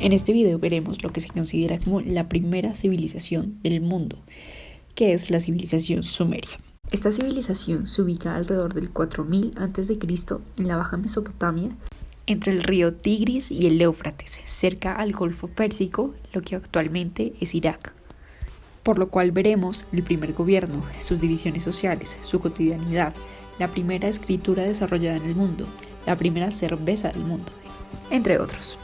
En este video veremos lo que se considera como la primera civilización del mundo, que es la civilización sumeria. Esta civilización se ubica alrededor del 4000 a.C. en la Baja Mesopotamia, entre el río Tigris y el Éufrates, cerca al Golfo Pérsico, lo que actualmente es Irak. Por lo cual veremos el primer gobierno, sus divisiones sociales, su cotidianidad, la primera escritura desarrollada en el mundo, la primera cerveza del mundo, entre otros.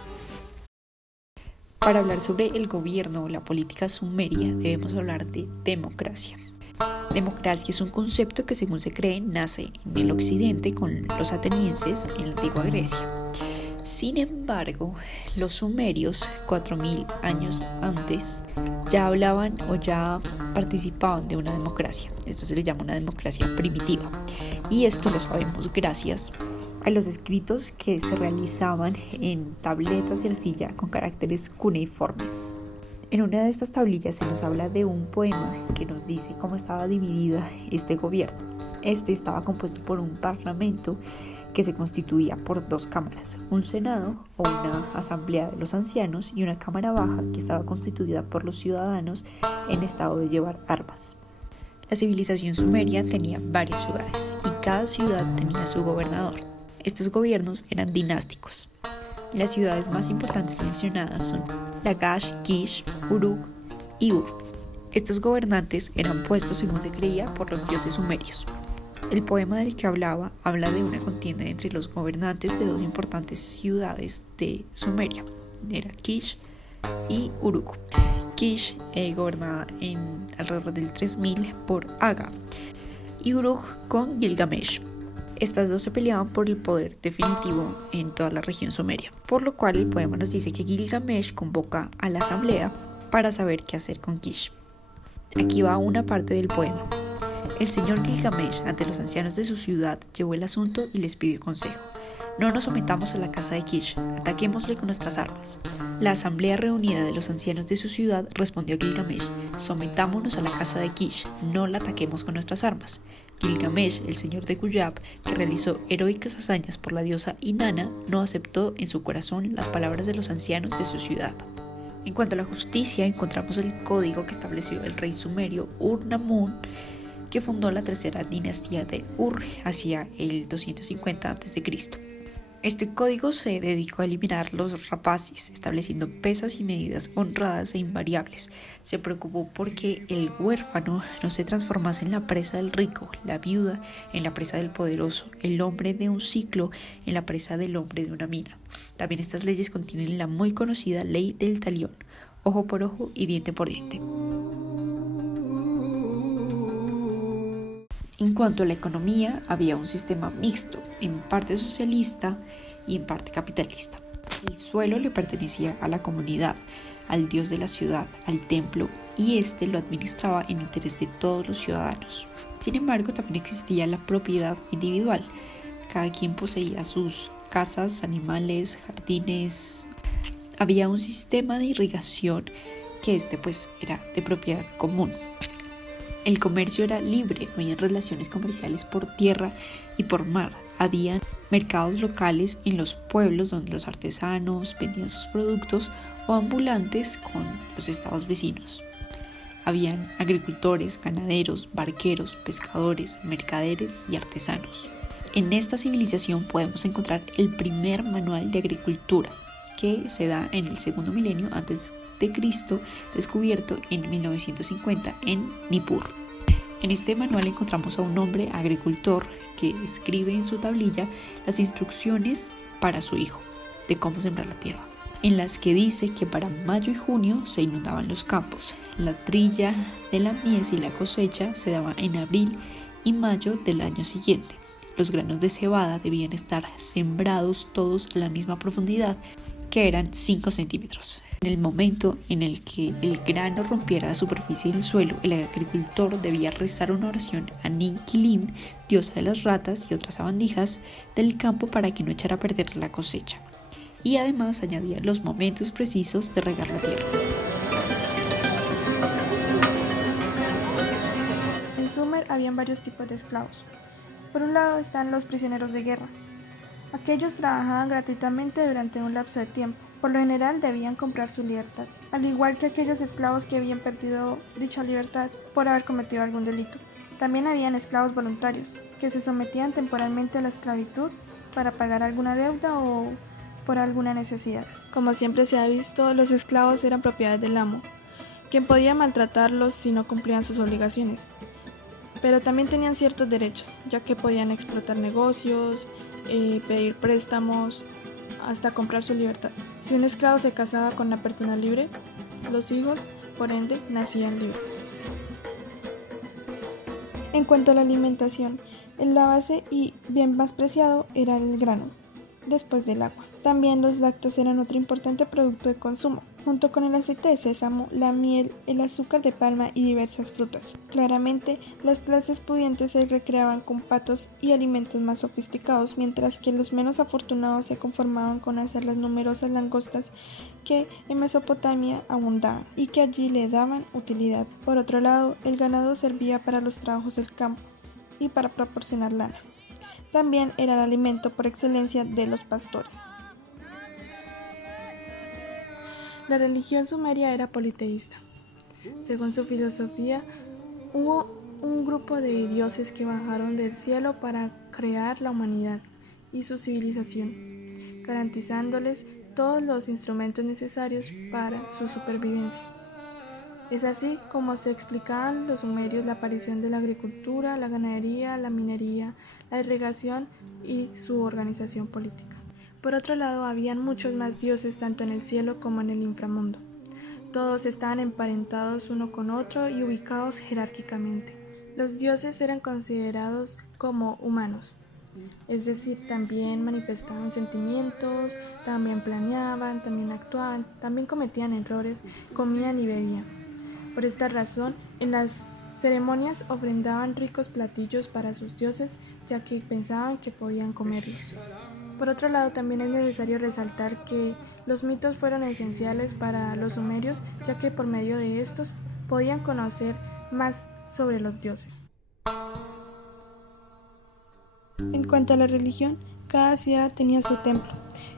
Para hablar sobre el gobierno o la política sumeria debemos hablar de democracia. Democracia es un concepto que, según se cree, nace en el occidente con los atenienses en la antigua Grecia. Sin embargo, los sumerios, 4000 años antes, ya hablaban o ya participaban de una democracia. Esto se le llama una democracia primitiva. Y esto lo sabemos gracias a los escritos que se realizaban en tabletas de arcilla con caracteres cuneiformes. En una de estas tablillas se nos habla de un poema que nos dice cómo estaba dividida este gobierno. Este estaba compuesto por un parlamento que se constituía por dos cámaras, un senado o una asamblea de los ancianos y una cámara baja que estaba constituida por los ciudadanos en estado de llevar armas. La civilización sumeria tenía varias ciudades y cada ciudad tenía su gobernador. Estos gobiernos eran dinásticos. Las ciudades más importantes mencionadas son Lagash, Kish, Uruk y Ur. Estos gobernantes eran puestos, según se creía, por los dioses sumerios. El poema del que hablaba habla de una contienda entre los gobernantes de dos importantes ciudades de Sumeria, era Kish y Uruk. Kish gobernada en alrededor del 3000 por Aga y Uruk con Gilgamesh. Estas dos se peleaban por el poder definitivo en toda la región sumeria, por lo cual el poema nos dice que Gilgamesh convoca a la asamblea para saber qué hacer con Kish. Aquí va una parte del poema. El señor Gilgamesh, ante los ancianos de su ciudad, llevó el asunto y les pidió consejo. No nos sometamos a la casa de Kish, ataquémosle con nuestras armas. La asamblea reunida de los ancianos de su ciudad respondió a Gilgamesh: sometámonos a la casa de Kish, no la ataquemos con nuestras armas. Gilgamesh, el señor de Kuyab, que realizó heroicas hazañas por la diosa Inanna, no aceptó en su corazón las palabras de los ancianos de su ciudad. En cuanto a la justicia, encontramos el código que estableció el rey sumerio Ur-Nammun, que fundó la tercera dinastía de Ur hacia el 250 a.C. Este código se dedicó a eliminar los rapaces, estableciendo pesas y medidas honradas e invariables. Se preocupó porque el huérfano no se transformase en la presa del rico, la viuda en la presa del poderoso, el hombre de un ciclo en la presa del hombre de una mina. También estas leyes contienen la muy conocida ley del talión, ojo por ojo y diente por diente. En cuanto a la economía, había un sistema mixto, en parte socialista y en parte capitalista. El suelo le pertenecía a la comunidad, al dios de la ciudad, al templo, y este lo administraba en interés de todos los ciudadanos. Sin embargo, también existía la propiedad individual. Cada quien poseía sus casas, animales, jardines. Había un sistema de irrigación que era de propiedad común. El comercio era libre, había relaciones comerciales por tierra y por mar. Había mercados locales en los pueblos donde los artesanos vendían sus productos o ambulantes con los estados vecinos. Habían agricultores, ganaderos, barqueros, pescadores, mercaderes y artesanos. En esta civilización podemos encontrar el primer manual de agricultura, que se da en el segundo milenio antes de Cristo, descubierto en 1950 en Nippur. En este manual encontramos a un hombre agricultor que escribe en su tablilla las instrucciones para su hijo de cómo sembrar la tierra, en las que dice que para mayo y junio se inundaban los campos, la trilla de la mies y la cosecha se daba en abril y mayo del año siguiente. Los granos de cebada debían estar sembrados todos a la misma profundidad, que eran 5 centímetros. En el momento en el que el grano rompiera la superficie del suelo, el agricultor debía rezar una oración a Nin-Quilim, diosa de las ratas y otras sabandijas del campo, para que no echara a perder la cosecha. Y además añadía los momentos precisos de regar la tierra. En Sumer habían varios tipos de esclavos. Por un lado están los prisioneros de guerra. Aquellos trabajaban gratuitamente durante un lapso de tiempo. Por lo general debían comprar su libertad, al igual que aquellos esclavos que habían perdido dicha libertad por haber cometido algún delito. También habían esclavos voluntarios, que se sometían temporalmente a la esclavitud para pagar alguna deuda o por alguna necesidad. Como siempre se ha visto, los esclavos eran propiedad del amo, quien podía maltratarlos si no cumplían sus obligaciones. Pero también tenían ciertos derechos, ya que podían explotar negocios, pedir préstamos, hasta comprar su libertad. Si un esclavo se casaba con una persona libre, los hijos, por ende, nacían libres. En cuanto a la alimentación, la base y bien más preciado era el grano, después del agua. También los lácteos eran otro importante producto de consumo, junto con el aceite de sésamo, la miel, el azúcar de palma y diversas frutas. Claramente, las clases pudientes se recreaban con patos y alimentos más sofisticados, mientras que los menos afortunados se conformaban con hacer las numerosas langostas que en Mesopotamia abundaban y que allí le daban utilidad. Por otro lado, el ganado servía para los trabajos del campo y para proporcionar lana. También era el alimento por excelencia de los pastores. La religión sumeria era politeísta. Según su filosofía, hubo un grupo de dioses que bajaron del cielo para crear la humanidad y su civilización, garantizándoles todos los instrumentos necesarios para su supervivencia. Es así como se explicaban los sumerios la aparición de la agricultura, la ganadería, la minería, la irrigación y su organización política. Por otro lado, habían muchos más dioses tanto en el cielo como en el inframundo. Todos estaban emparentados uno con otro y ubicados jerárquicamente. Los dioses eran considerados como humanos, es decir, también manifestaban sentimientos, también planeaban, también actuaban, también cometían errores, comían y bebían. Por esta razón, en las ceremonias ofrendaban ricos platillos para sus dioses, ya que pensaban que podían comerlos. Por otro lado, también es necesario resaltar que los mitos fueron esenciales para los sumerios, ya que por medio de estos podían conocer más sobre los dioses. En cuanto a la religión, cada ciudad tenía su templo,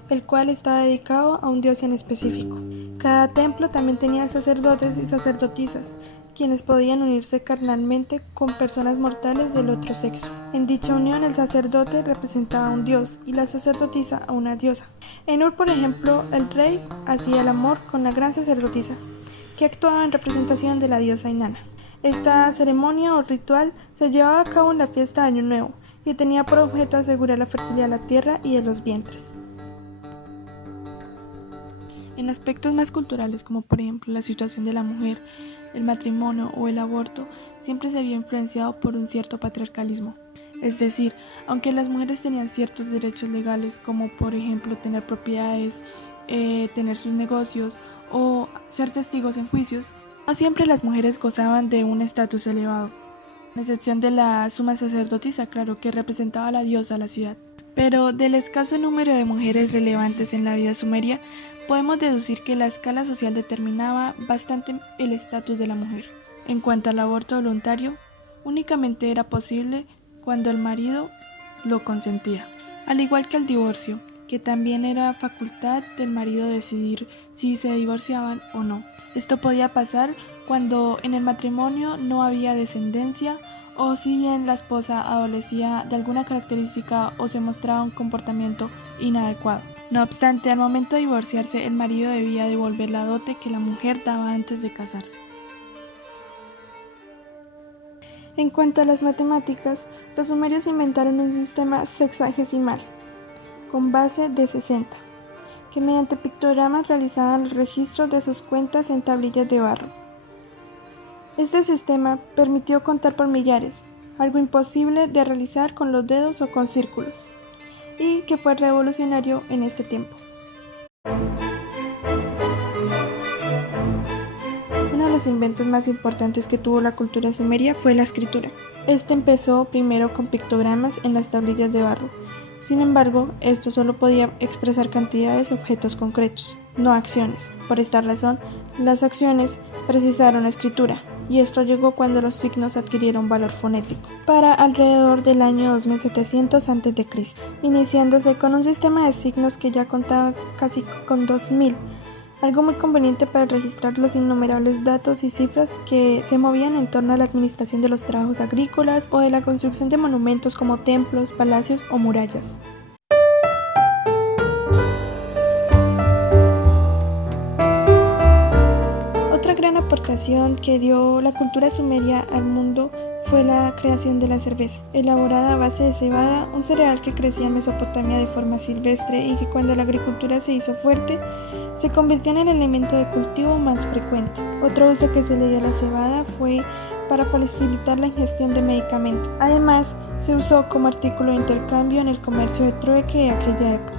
el cual estaba dedicado a un dios en específico. Cada templo también tenía sacerdotes y sacerdotisas, quienes podían unirse carnalmente con personas mortales del otro sexo. En dicha unión, el sacerdote representaba a un dios y la sacerdotisa a una diosa. En Ur, por ejemplo, el rey hacía el amor con la gran sacerdotisa, que actuaba en representación de la diosa Inanna. Esta ceremonia o ritual se llevaba a cabo en la fiesta de Año Nuevo y tenía por objeto asegurar la fertilidad de la tierra y de los vientres. En aspectos más culturales, como por ejemplo la situación de la mujer, el matrimonio o el aborto, siempre se había influenciado por un cierto patriarcalismo. Es decir, aunque las mujeres tenían ciertos derechos legales, como por ejemplo tener propiedades, tener sus negocios o ser testigos en juicios, no siempre las mujeres gozaban de un estatus elevado, a excepción de la suma sacerdotisa, claro, que representaba a la diosa de la ciudad. Pero del escaso número de mujeres relevantes en la vida sumeria, podemos deducir que la escala social determinaba bastante el estatus de la mujer. En cuanto al aborto voluntario, únicamente era posible cuando el marido lo consentía, al igual que el divorcio, que también era facultad del marido decidir si se divorciaban o no. Esto podía pasar cuando en el matrimonio no había descendencia o si bien la esposa adolecía de alguna característica o se mostraba un comportamiento inadecuado. No obstante, al momento de divorciarse, el marido debía devolver la dote que la mujer daba antes de casarse. En cuanto a las matemáticas, los sumerios inventaron un sistema sexagesimal, con base de 60, que mediante pictogramas realizaban los registros de sus cuentas en tablillas de barro. Este sistema permitió contar por millares, algo imposible de realizar con los dedos o con círculos, y que fue revolucionario en este tiempo. Uno de los inventos más importantes que tuvo la cultura sumeria fue la escritura. Este empezó primero con pictogramas en las tablillas de barro. Sin embargo, esto solo podía expresar cantidades de objetos concretos, no acciones. Por esta razón, las acciones precisaron escritura, y esto llegó cuando los signos adquirieron valor fonético. para alrededor del año 2700 a.C., iniciándose con un sistema de signos que ya contaba casi con 2000, algo muy conveniente para registrar los innumerables datos y cifras que se movían en torno a la administración de los trabajos agrícolas o de la construcción de monumentos como templos, palacios o murallas. Otra gran aportación que dio la cultura sumeria al mundo fue la creación de la cerveza, elaborada a base de cebada, un cereal que crecía en Mesopotamia de forma silvestre y que cuando la agricultura se hizo fuerte, se convirtió en el elemento de cultivo más frecuente. Otro uso que se le dio a la cebada fue para facilitar la ingestión de medicamentos. Además, se usó como artículo de intercambio en el comercio de trueque de aquella época.